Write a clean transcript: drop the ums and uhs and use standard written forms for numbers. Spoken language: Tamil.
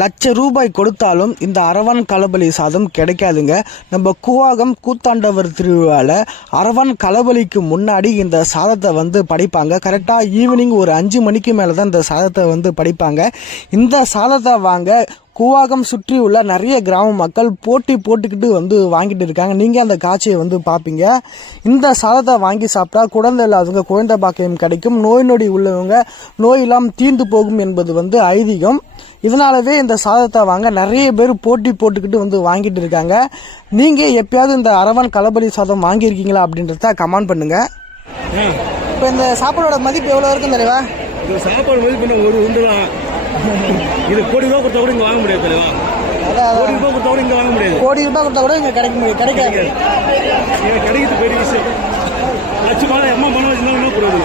லட்ச ரூபாய் கொடுத்தாலும் இந்த அரவன் களபலி சாதம் கிடைக்காதுங்க. நம்ம கூவாகம் கூத்தாண்டவர் திருவிழாவில் அரவன் களபலிக்கு முன்னாடி இந்த சாதத்தை படைப்பாங்க. கரெக்டாக ஈவினிங் ஒரு 5 மணிக்கு மேலே தான் இந்த சாதத்தை படைப்பாங்க. இந்த சாதத்தை வாங்க கூவாகம் சுற்றி உள்ள நிறைய கிராம மக்கள் போட்டி போட்டுக்கிட்டு வாங்கிட்டு இருக்காங்க. நீங்கள் அந்த காட்சியை பார்ப்பீங்க. இந்த சாதத்தை வாங்கி சாப்பிட்டா குழந்தை இல்லாதவங்க குழந்தை பாக்கியம் கிடைக்கும், நோய் நொடி உள்ளவங்க நோயெல்லாம் தீர்ந்து போகும் என்பது ஐதீகம். இதனாலவே இந்த சாதத்தை வாங்க நிறைய பேர் போட்டி போட்டுக்கிட்டு வாங்கிட்டு இருக்காங்க. நீங்கள் எப்பயாவது இந்த அரவன் களபலி சாதம் வாங்கியிருக்கீங்களா அப்படின்றத கமெண்ட் பண்ணுங்க. இப்போ இந்த சாப்பாடோட மதிப்பு எவ்வளோ இருக்கும் தலைவா? இந்த சாப்பாடு மதிப்பு ஒரு உண்டுலாம். இது கோடி ரூபா கொடுத்தா கூட இங்க வாங்க முடியாது தலைவா. கோடி ரூபா கொடுத்தா கூட இங்க வாங்க முடியாது. கோடி ரூபாய் கொடுத்தா கூட இங்க கிடைக்காது. கிடைக்கிறது பெரிய விஷயம். லட்சம் பணம் எம்மா பணம் வச்சுருந்தா இன்னும் கூடாது.